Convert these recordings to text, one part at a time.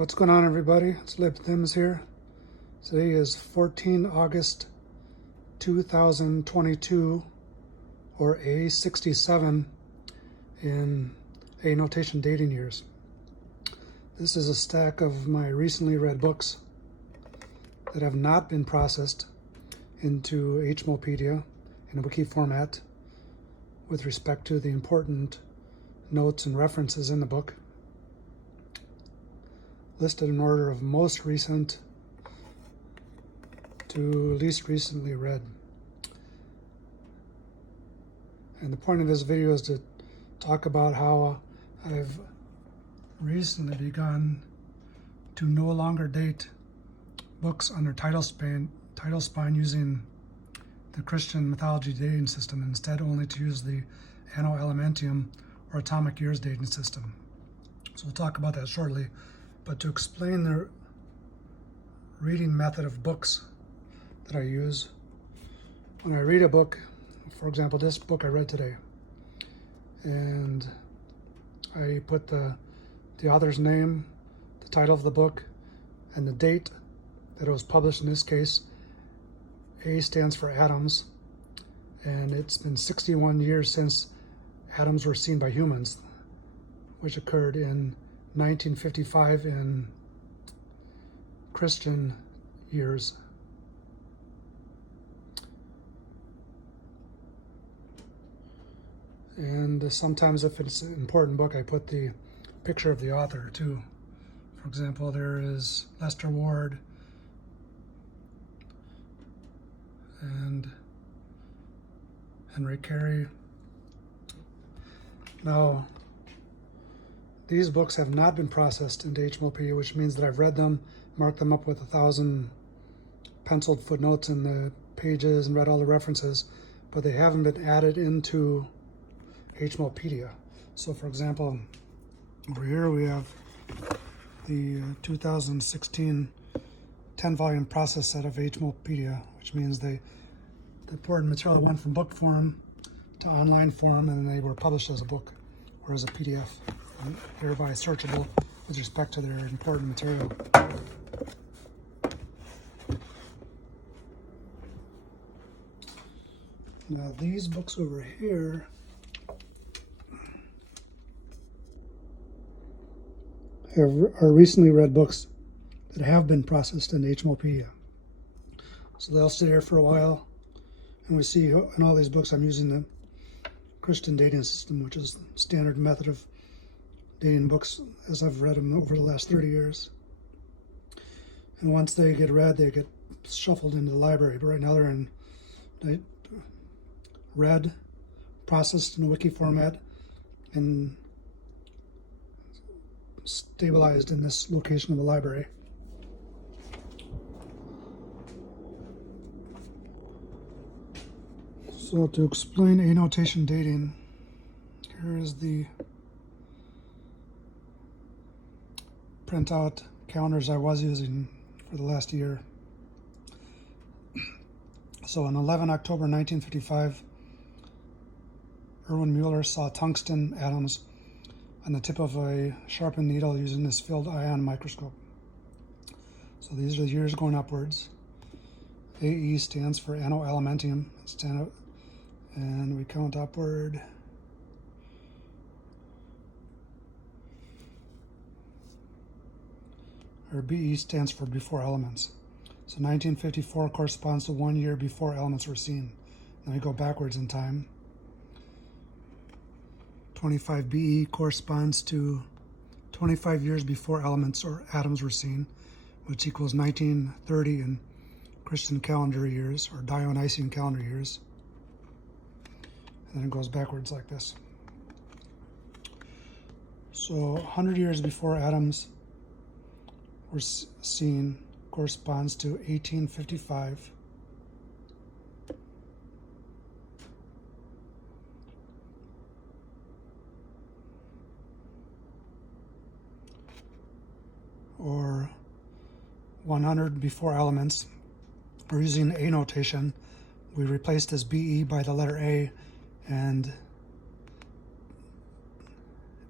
What's going on, everybody? It's Lib Thims here. Today is 14 August 2022, or A67 in A notation dating years. This is a stack of my recently read books that have not been processed into HMOpedia in a wiki format with respect to the important notes and references in the book, listed in order of most recent to least recently read. And the point of this video is to talk about how I've recently begun to no longer date books under title spine using the Christian mythology dating system, and instead only to use the Anno Elementum or atomic years dating system. So we'll talk about that shortly. But to explain the reading method of books that I use, when I read a book, for example, this book I read today, and I put the author's name, the title of the book, and the date that it was published. In this case, A stands for atoms, and it's been 61 years since atoms were seen by humans, which occurred in 1955 in Christian years. And sometimes if it's an important book, I put the picture of the author too. For example, there is Lester Ward and Henry Carey. Now, these books have not been processed into HMOpedia, which means that I've read them, marked them up with 1,000 penciled footnotes in the pages, and read all the references, but they haven't been added into HMOpedia. So, for example, over here we have the 2016 10-volume process set of HMOpedia, which means the important material went from book form to online form, and then they were published as a book or as a PDF, and thereby searchable with respect to their important material. Now these books over here are recently read books that have been processed in HMOpedia. So they'll sit here for a while, and we see in all these books I'm using the Christian dating system, which is the standard method of dating books as I've read them over the last 30 years. And once they get read, they get shuffled into the library. But right now they're in read, processed in a wiki format, and stabilized in this location of the library. So to explain A notation dating, here is the printout calendars I was using for the last year. So on 11 October 1955, Erwin Mueller saw tungsten atoms on the tip of a sharpened needle using this field ion microscope. So these are the years going upwards. AE stands for Anno Elementum, and we count upward. Or BE stands for before elements. So 1954 corresponds to 1 year before elements were seen. Then we go backwards in time. 25 BE corresponds to 25 years before elements or atoms were seen, which equals 1930 in Christian calendar years, or Dionysian calendar years. And then it goes backwards like this. So 100 years before atoms were seen corresponds to 1855. Or 100 before elements. We're using A notation. We replaced this BE by the letter A, and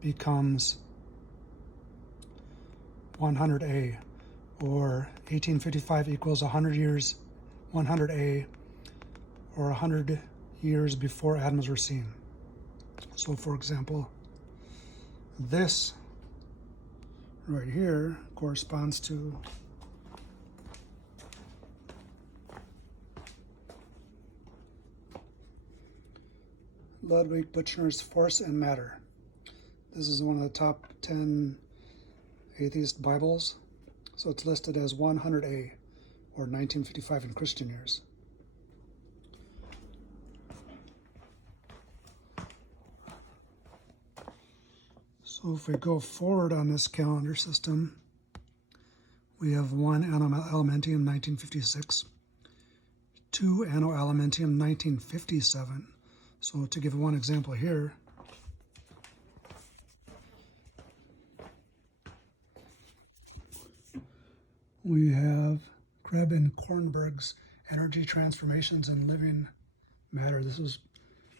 becomes 100A, or 1855 equals 100 years, 100A, or 100 years before atoms were seen. So for example, this right here corresponds to Ludwig Büchner's Force and Matter. This is one of the top 10 atheist Bibles. So it's listed as 100A, or 1955 in Christian years. So if we go forward on this calendar system, we have 1 Anno Elementum 1956, 2 Anno Elementum 1957. So to give one example here, we have Kreb and Kornberg's Energy Transformations in Living Matter. This was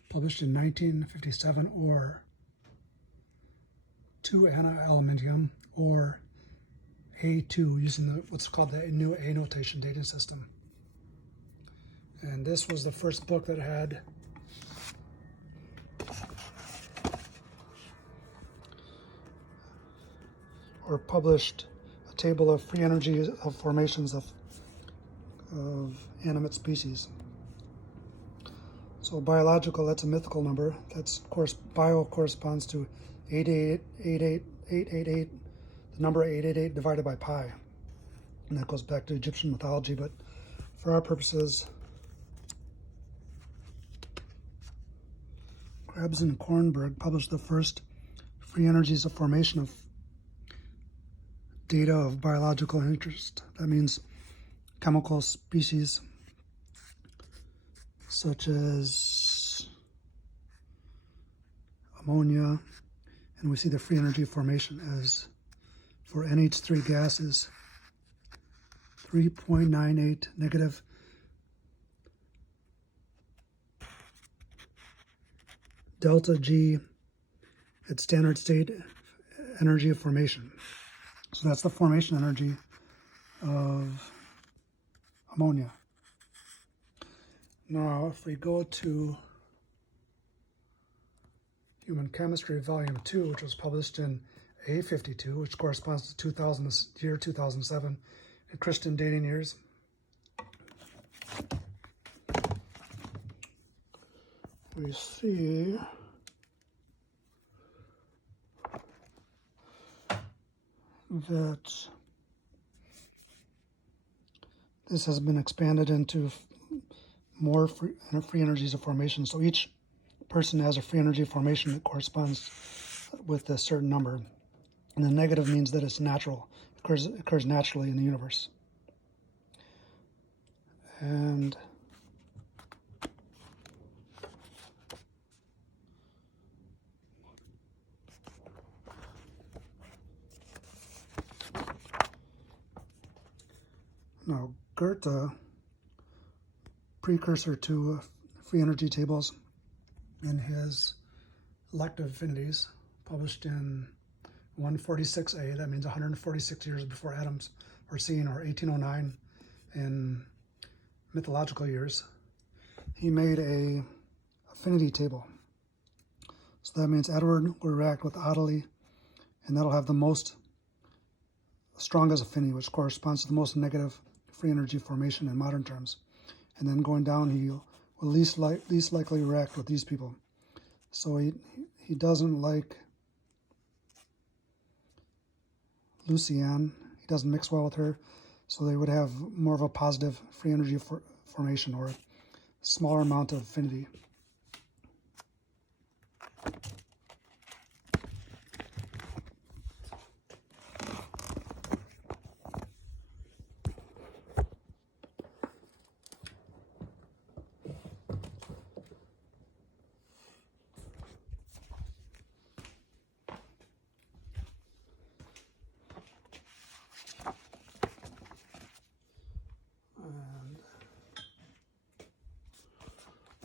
published in 1957, or 2 Anno Elementum, or A2, using what's called the new A notation dating system. And this was the first book that had or published a table of free energy of formations of animate species. So biological, that's a mythical number. That's, of course, bio corresponds to 888, the number 888 divided by pi. And that goes back to Egyptian mythology, but for our purposes, Krebs and Kornberg published the first free energies of formation of data of biological interest. That means chemical species such as ammonia, and we see the free energy formation as for NH3 gases 3.98 negative delta G at standard state energy of formation. So that's the formation energy of ammonia. Now, if we go to Human Chemistry, Volume 2, which was published in A52, which corresponds to year 2007, in Christian dating years, we see that this has been expanded into more free energies of formation. So each person has a free energy of formation that corresponds with a certain number. And the negative means that it's natural, occurs naturally in the universe. And now Goethe, precursor to free energy tables, in his elective affinities, published in 146A, that means 146 years before atoms were seen, or 1809 in mythological years, he made a affinity table. So that means Edward will react with Ottilie, and that'll have the strongest affinity, which corresponds to the most negative free energy formation in modern terms. And then going down, he will least likely react with these people. So he doesn't like Lucienne. He doesn't mix well with her. So they would have more of a positive free energy formation, or a smaller amount of affinity.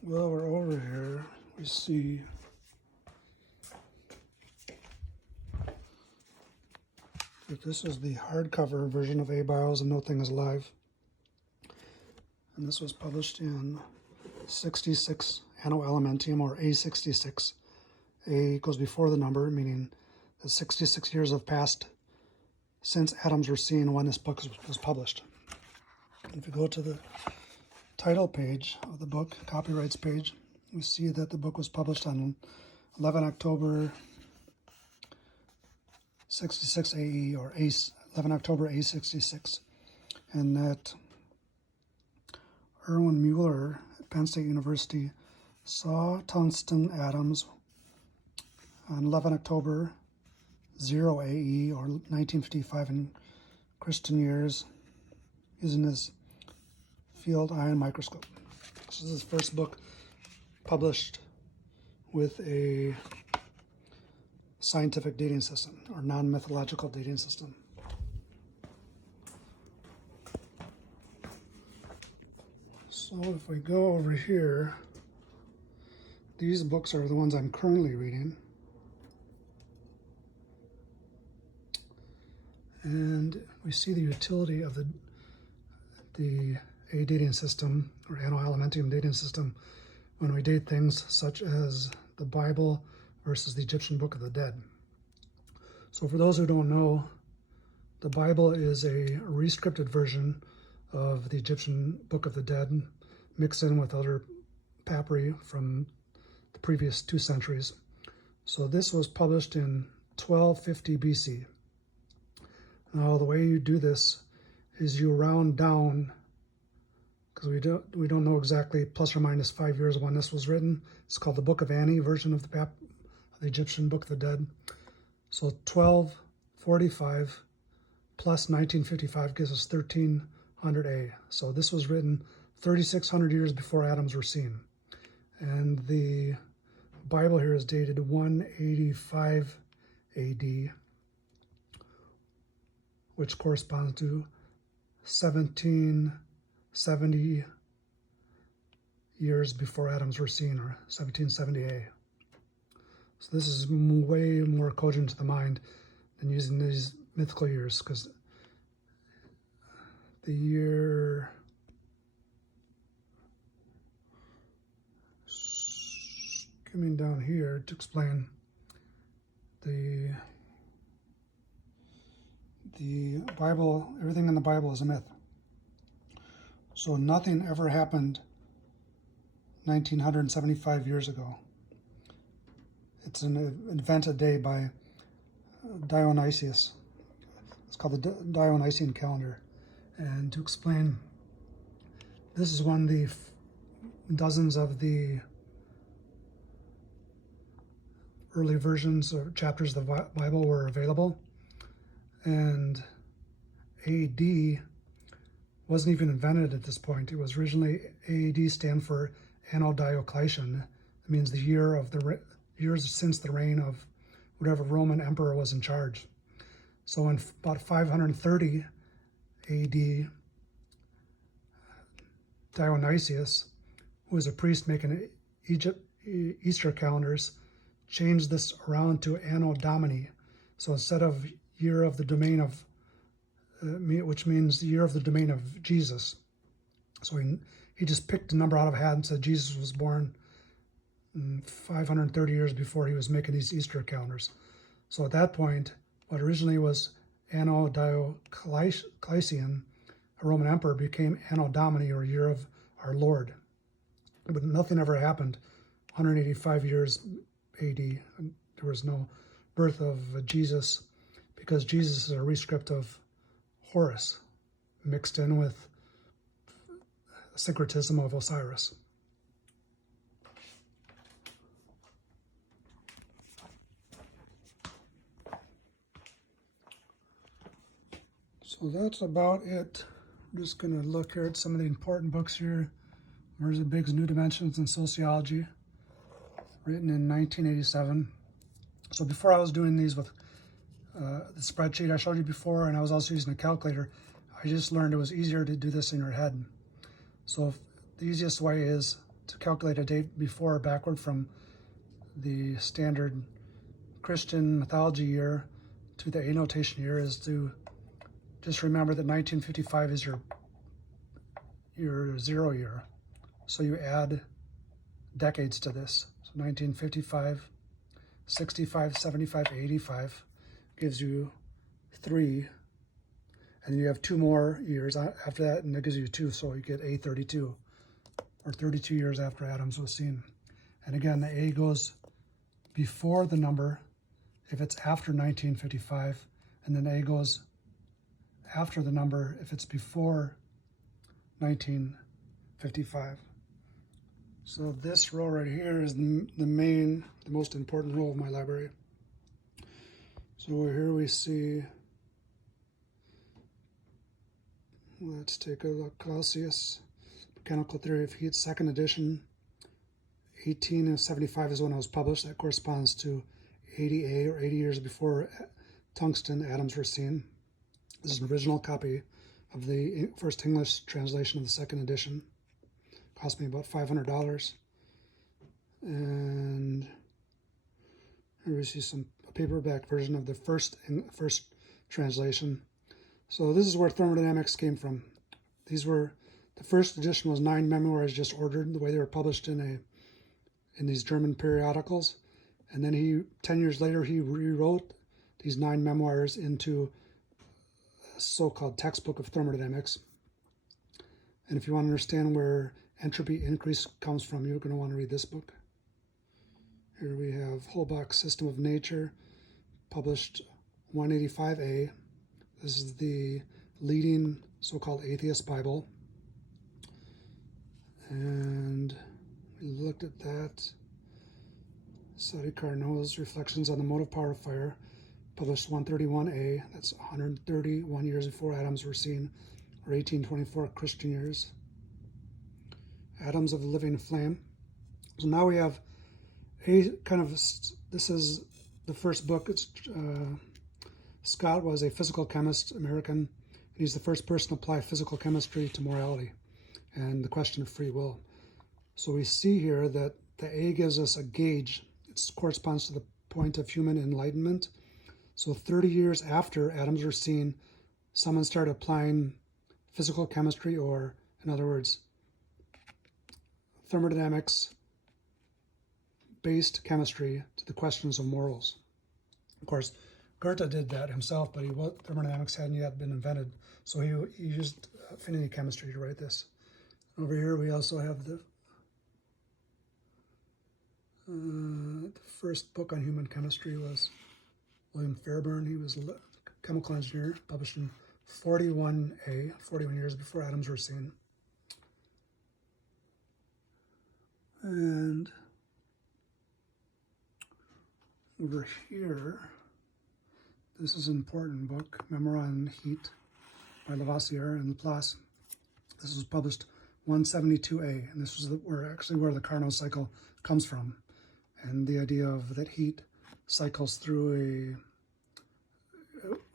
Well, we're over here, we see This is the hardcover version of A-Bios and No Thing is Alive. And this was published in 66 Anno Elementum, or A66. A goes before the number, meaning that 66 years have passed since atoms were seen when this book was published. If you go to the title page of the book, copyrights page, we see that the book was published on 11 October 66 AE, or 11 October A66, and that Erwin Mueller at Penn State University saw tungsten atoms on 11 October 0 AE, or 1955 in Christian years, using his field ion microscope. This is his first book published with a scientific dating system, or non-mythological dating system. So if we go over here, these books are the ones I'm currently reading. And we see the utility of the A dating system, or Anno Elementum dating system, when we date things such as the Bible versus the Egyptian Book of the Dead. So for those who don't know, the Bible is a re-scripted version of the Egyptian Book of the Dead, mixed in with other papyri from the previous 2 centuries. So this was published in 1250 BC. Now the way you do this is you round down, because we don't know exactly plus or minus 5 years when this was written. It's called the Book of Annie version of the Egyptian Book of the Dead. So 1245 plus 1955 gives us 1300 A. So this was written 3,600 years before atoms were seen. And the Bible here is dated 185 AD, which corresponds to 1770 years before atoms were seen, or 1770 A. So this is way more cogent to the mind than using these mythical years, because the year coming down here to explain the Bible, everything in the Bible is a myth. So nothing ever happened 1975 years ago. It's an event a day by Dionysius. It's called the Dionysian calendar. And to explain, this is when the dozens of the early versions or chapters of the Bible were available. And AD wasn't even invented at this point. It was originally, AD stand for Anno Diocletian. It means the year of the years since the reign of whatever Roman emperor was in charge. So in about 530 AD, Dionysius, who was a priest making Easter calendars, changed this around to Anno Domini. So instead of year of the domain of, which means the year of the domain of Jesus. So he just picked a number out of a hat and said Jesus was born 530 years before he was making these Easter calendars. So at that point, what originally was Anno Diocletian, a Roman emperor, became Anno Domini, or year of our Lord. But nothing ever happened 185 years AD. There was no birth of Jesus, because Jesus is a rescript of Horus, mixed in with syncretism of Osiris. So that's about it. I'm just going to look here at some of the important books here. Merz and Biggs' New Dimensions in Sociology, written in 1987. So before I was doing these with the spreadsheet I showed you before, and I was also using a calculator, I just learned it was easier to do this in your head. So the easiest way is to calculate a date before or backward from the standard Christian mythology year to the A notation here is to just remember that 1955 is your 0 year. So you add decades to this. So 1955, 65, 75, 85 gives you 3. And then you have 2 more years after that, and that gives you 2. So you get A32, or 32 years after Adams was seen. And again, the A goes before the number if it's after 1955, and then A goes after the number if it's before 1955. So this row right here is the most important row of my library. So here we see, let's take a look, Clausius, Mechanical Theory of Heat, 2nd edition. 1875 is when it was published. That corresponds to 80A, or 80 years before tungsten atoms were seen. This is an original copy of the first English translation of the 2nd edition. Cost me about $500. And here we see a paperback version of the first translation. So this is where thermodynamics came from. The first edition was 9 memoirs just ordered the way they were published in these German periodicals. And then 10 years later, he rewrote these 9 memoirs into a so-called textbook of thermodynamics. And if you want to understand where entropy increase comes from, you're going to want to read this book. Here we have Holbach's System of Nature, published 185A. This is the leading so-called atheist Bible. And we looked at that. Sadi Carnot's Reflections on the Motive Power of Fire, published 131A. That's 131 years before atoms were seen, or 1824 Christian years. Atoms of the Living Flame. So now we have this is the first book. Scott was a physical chemist, American, and he's the first person to apply physical chemistry to morality and the question of free will. So we see here that the A gives us a gauge. It corresponds to the point of human enlightenment. So 30 years after atoms were seen, someone started applying physical chemistry, or in other words, thermodynamics-based chemistry to the questions of morals. Of course, Goethe did that himself, but thermodynamics hadn't yet been invented, so he used affinity chemistry to write this. Over here we also have the first book on human chemistry was William Fairbairn. He was a chemical engineer, published in 41 years before atoms were seen. And over here, this is an important book, Memoir on Heat by Lavoisier and Laplace. This was published 172A, and this was where the Carnot cycle comes from, and the idea of that heat cycles through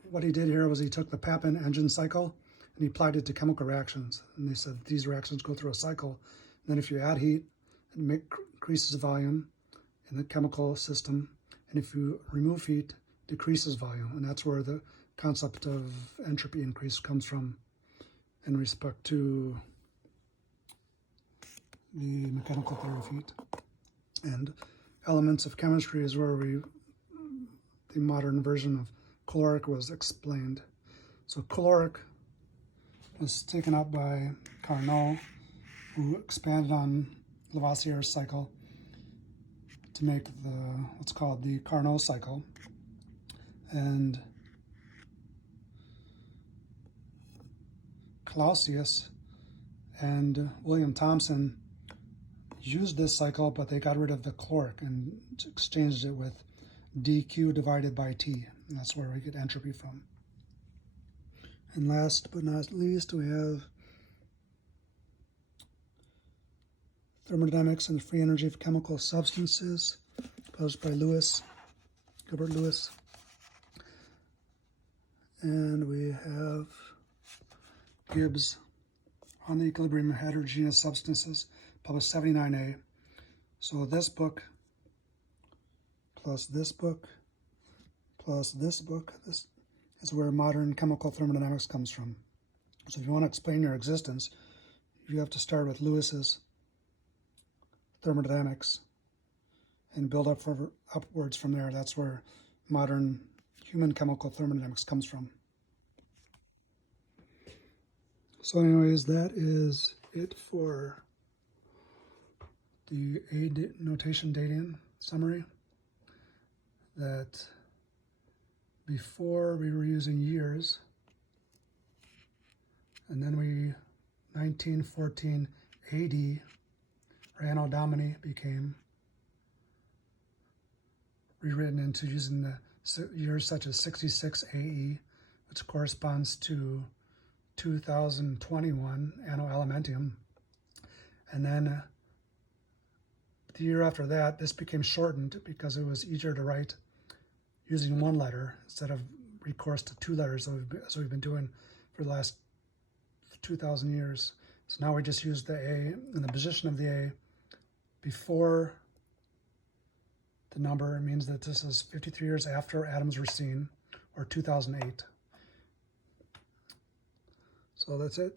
what he did here was he took the Papin engine cycle and he applied it to chemical reactions, and they said these reactions go through a cycle, and then if you add heat, it increases the volume in the chemical system, and if you remove heat, decreases volume, and that's where the concept of entropy increase comes from in respect to the mechanical theory of heat. And elements of chemistry is where the modern version of caloric was explained. So caloric was taken up by Carnot, who expanded on Lavoisier's cycle to make what's called the Carnot cycle. And Clausius and William Thomson used this cycle, but they got rid of the caloric and exchanged it with dq divided by T. And that's where we get entropy from. And last but not least, we have Thermodynamics and the Free Energy of Chemical Substances, published by Gilbert Lewis. And we have Gibbs on the Equilibrium of Heterogeneous Substances, published 79A. So this book, plus this book, plus this book. This is where modern chemical thermodynamics comes from. So if you want to explain your existence, you have to start with Lewis's thermodynamics and build upwards from there. That's where modern human chemical thermodynamics comes from. So anyways, that is it for the A notation dating summary. That before we were using years, and then 1914 AD, or Anno Domini, became rewritten into using the years such as 66 AE, which corresponds to 2021 Anno Elementum. And then the year after that, this became shortened because it was easier to write using one letter instead of recourse to two letters as we've been doing for the last 2,000 years. So now we just use the A, and the position of the A before the number means that this is 53 years after atoms were seen, or 2008. So that's it.